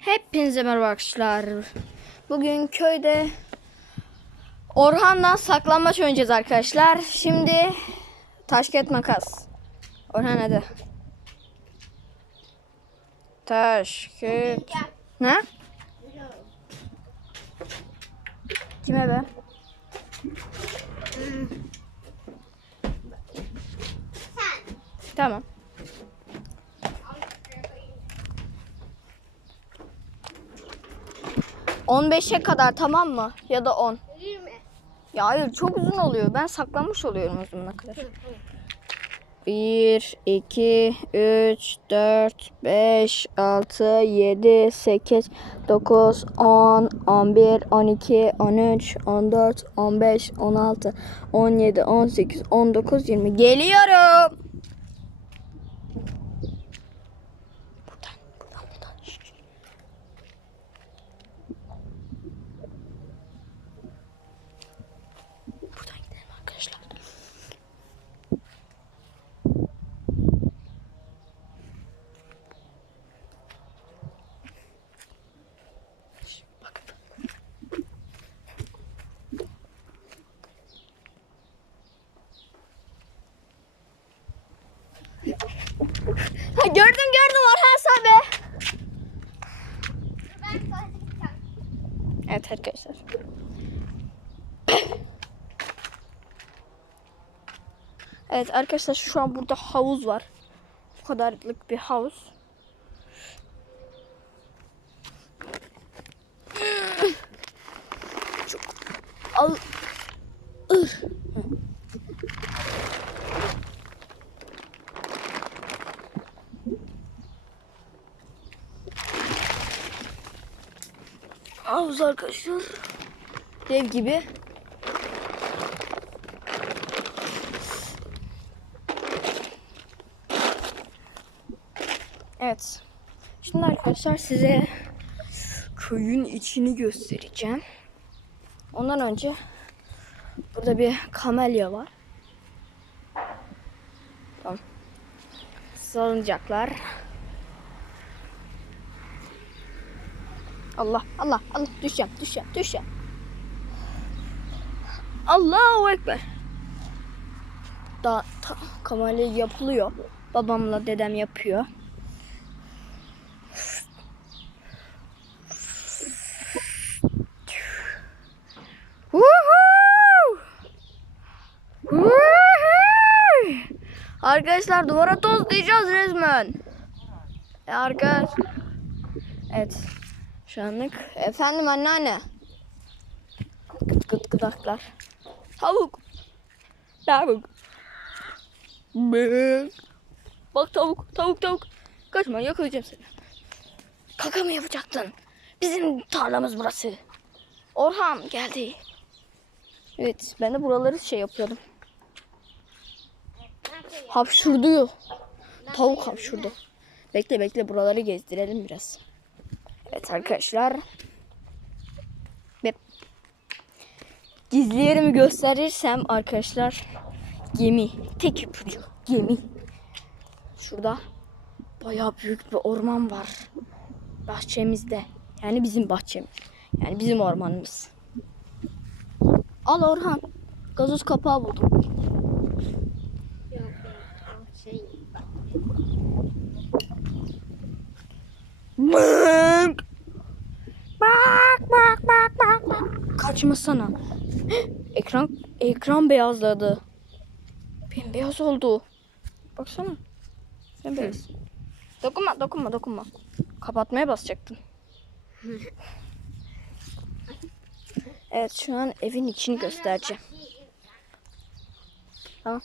Hepinize merhaba arkadaşlar. Bugün köyde Orhan'la saklambaç oynayacağız arkadaşlar. Şimdi taş kağıt makas. Orhan hadi. Taş kağıt. Ne? Kime be? Tamam. On beşe kadar tamam mı? Ya da 10. Ya hayır çok uzun oluyor. Ben saklanmış oluyorum zamana kadar. 1, 2, 3, 4, 5, 6, 7, 8, 9, 10, 11, 12, 13, 14, 15, 16, 17, 18, 19, 20. Geliyorum. Buradan, buradan, buradan. Şş, şş. Buradan gidelim arkadaşlar. Şş, Bakın. Ha, gördüm gördüm Orhan abi. Evet arkadaşlar. Evet arkadaşlar şu an burada havuz var. Bu kadarlık bir havuz. Çok al. Havuz arkadaşlar. Dev gibi. Evet. Şimdi arkadaşlar size köyün içini göstereceğim. Ondan önce burada bir kamelya var. Tamam. Salıncaklar. Allah Allah Allah düşeceğim düşeceğim düşeceğim. Allahu Ekber. Daha ta, kamelya yapılıyor. Babamla dedem yapıyor. Arkadaşlar duvara tozlayacağız resmen. E arkadaş. Evet. Şu anlık. Efendim anneanne. Gıt gıt gıdaklar. Tavuk. Tavuk. Bak tavuk, tavuk, tavuk. Kaçma yakalayacağım seni. Kaka mı yapacaktın? Bizim tarlamız burası. Orhan geldi. Evet ben de buraları şey yapıyordum. Hapşurduyor. Tavuk hapşurdu. Bekle bekle buraları gezdirelim biraz. Evet arkadaşlar. Gizli yerimi gösterirsem arkadaşlar gemi. Tek ipucu gemi. Şurada bayağı büyük bir orman var. Bahçemizde. Yani bizim bahçemiz. Yani bizim ormanımız. Al Orhan. Gazoz kapağı buldum. Bak. Bak bak bak bak bak. Kaçmasana. ekran ekran beyazladı. Bembeyaz oldu. Baksana. Bembeyaz. Dokunma dokunma dokunma. Kapatmaya basacaktın. Evet şu an evin içini göstereceğim. Tamam.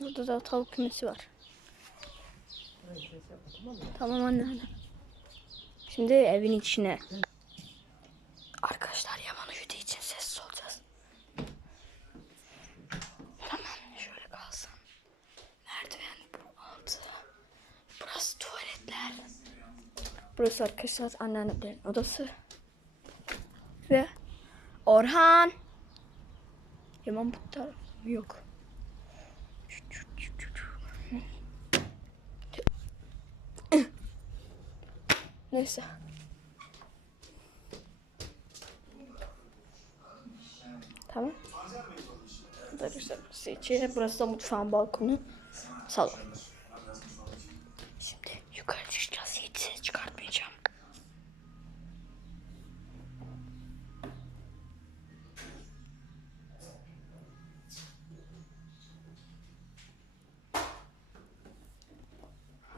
Burada da tavuk kümesi var. Tamam anne. Şimdi evin içine. Arkadaşlar Yaman uyuduğu için sessiz olacağız. Hemen şöyle kalsın. Merdiven bu altı. Burası tuvaletler. Burası arkadaşlar anneannelerin odası. Ve Orhan. Yaman bu taraf yok. Neyse. Tamam. Arkadaşlar burası içeri. Burası da mutfağın balkonu. Salon. Şimdi yukarı çıkacağız. Hiç ses çıkartmayacağım.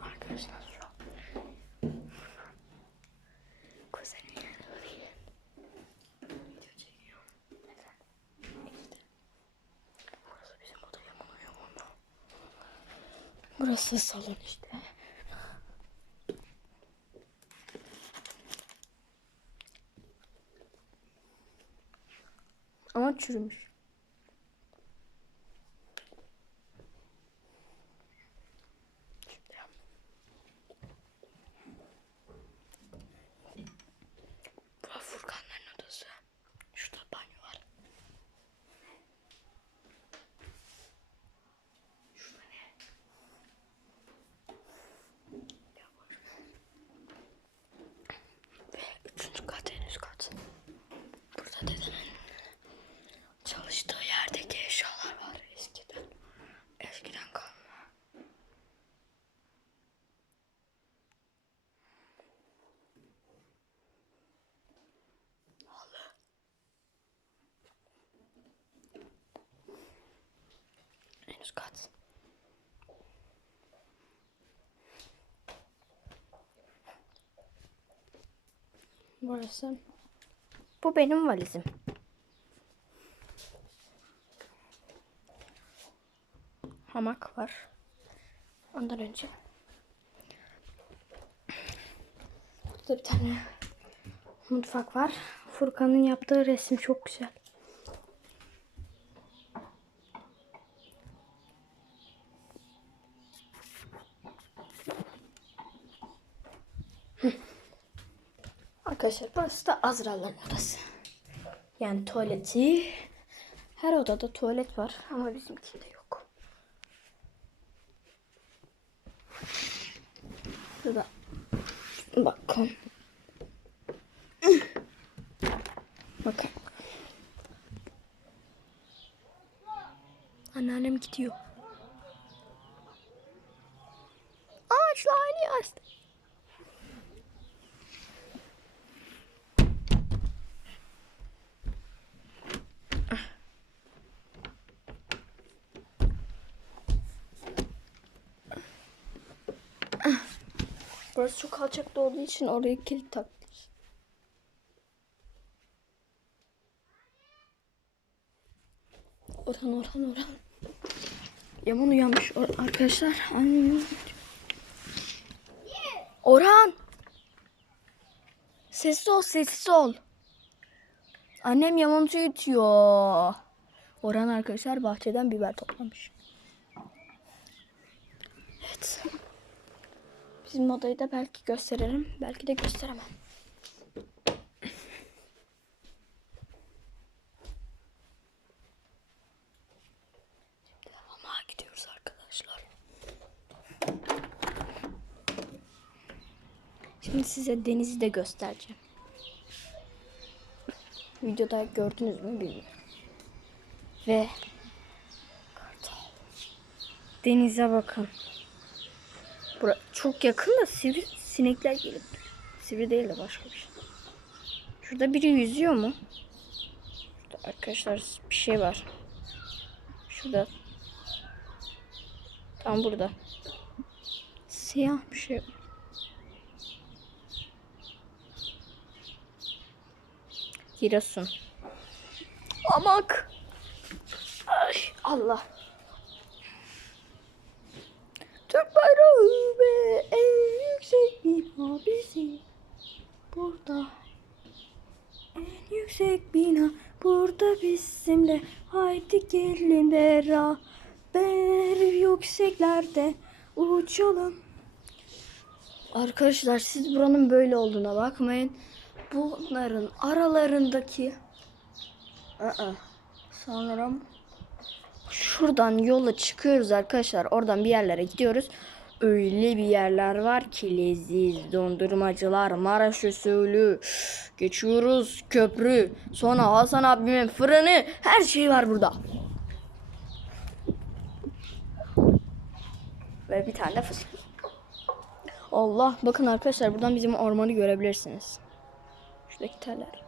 Arkadaşlar şu an kuzenim yanıyor. Video çekiyor. Neden? İşte. Burası bizim oda yaman yaman. Burası salon işte. Ama çürümüş. Şimdi. Bu Furkanların odası. Şurada banyo var. Şurada ne? Ya boş ver. Ve üçüncü kat en üst kat. Burada dedemin çalıştığı yerdeki eşyalar var eskiden. Eskiden kalma. Halı. En üst kat. Burası. Bu benim valizim. Hamak var. Ondan önce. Burada bir tane mutfak var. Furkan'ın yaptığı resim çok güzel. Arkadaşlar burası da Azra'ların odası. Yani tuvaleti. Her odada tuvalet var ama bizimkinde yok. Şurada bakın. Bakın. Anneannem gidiyor. Ağaçla aynı yaşta. Burası çok alçakta olduğu için oraya kilit taktılar. Orhan Orhan Orhan. Yaman uyanmış Or- arkadaşlar. Annem. Orhan. Sessiz ol sessiz ol. Annem Yaman'ı uyutuyor. Orhan arkadaşlar bahçeden biber toplamış. Evet. Bizim odayı da belki gösteririm. Belki de gösteremem. Şimdi hamama gidiyoruz arkadaşlar. Şimdi size denizi de göstereceğim. Videoda gördünüz mü bilmiyorum. Ve. Denize bakın. Bura çok yakın da sivri sinekler gelip sivri değil de başka bir şey. Şurada biri yüzüyor mu? Şurada arkadaşlar bir şey var. Şurada. Tam burada. Siyah bir şey var. Giresun. Amak. Ay, Allah. Türk bayrağı ve en yüksek bina bizim. Burada. En yüksek bina burada bizimle. Haydi gelin beraber yükseklerde uçalım. Arkadaşlar siz buranın böyle olduğuna bakmayın. bunların aralarındaki Aa, sanırım şuradan yola çıkıyoruz arkadaşlar. Oradan bir yerlere gidiyoruz. Öyle bir yerler var ki leziz dondurmacılar, Maraş usulü. Geçiyoruz köprü. Sonra Hasan abimin fırını. Her şey var burada. Ve bir tane de fıstık. Allah bakın arkadaşlar buradan bizim ormanı görebilirsiniz. Şuradaki teller.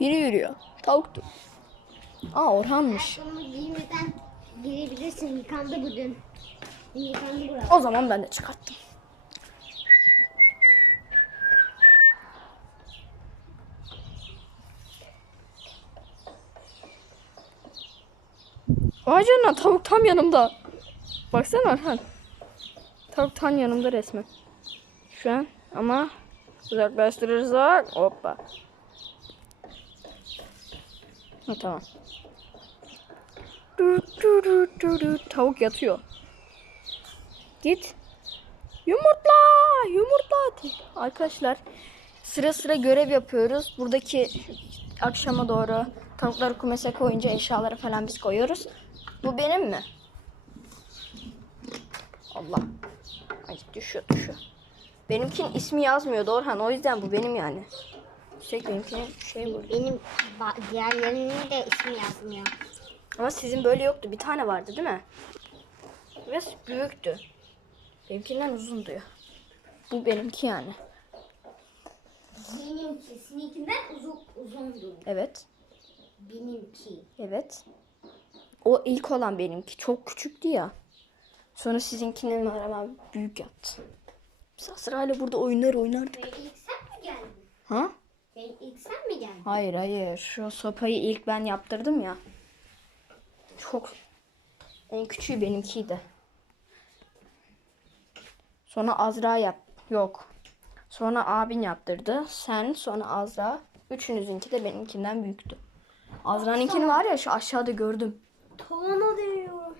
Biri yürüyor. Tavuktu. Aa Orhan'mış. Ayakkabımı giymeden girebilirsin. Yıkandı bugün. Yıkandı burası. O zaman ben de çıkarttım. Vay canına tavuk tam yanımda. Baksana Orhan. Tavuk tam yanımda resmen. Şu an ama uzaklaştırırsak hoppa. Ha, tamam. Tavuk yatıyor. Git. Yumurtla, yumurtla. Arkadaşlar sıra sıra görev yapıyoruz. Buradaki akşama doğru tavukları kumese koyunca eşyaları falan biz koyuyoruz. Bu benim mi? Allah. Ay düşüyor düşüyor. Benimkinin ismi yazmıyor Orhan. O yüzden bu benim yani. Şey benimkinin şey bu. Benim diğerlerinin de ismi yazmıyor. Ama sizin böyle yoktu. Bir tane vardı değil mi? Biraz büyüktü. Benimkinden uzun diyor. Bu benimki yani. Benimki seninkinden uzun uzundu. Evet. Benimki. Evet. O ilk olan benimki. Çok küçüktü ya. Sonra sizinkinin var ama büyük yaptı. Biz sırayla burada oyunlar oynardık. Ben ilk sen mi geldin? Ha? Ben ilk sen mi geldin? Hayır hayır. Şu sopayı ilk ben yaptırdım ya. Çok en küçüğü benimkiydi. Sonra Azra yap. Yok. Sonra abin yaptırdı. Sen sonra Azra. Üçünüzünki de benimkinden büyüktü. Azra'nınkini var ya şu aşağıda gördüm. Tavana değiyor.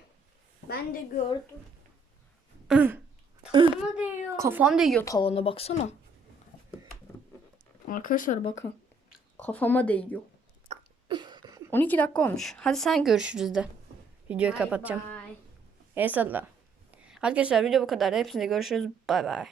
Ben de gördüm. Tavana değiyor. Kafam değiyor tavana baksana. Arkadaşlar bakın. Kafama değiyor. 12 dakika olmuş. Hadi sen görüşürüz de. Videoyu kapatacağım. Bye. Eyvallah. Arkadaşlar video bu kadar. Hepsinde görüşürüz. Bay bay.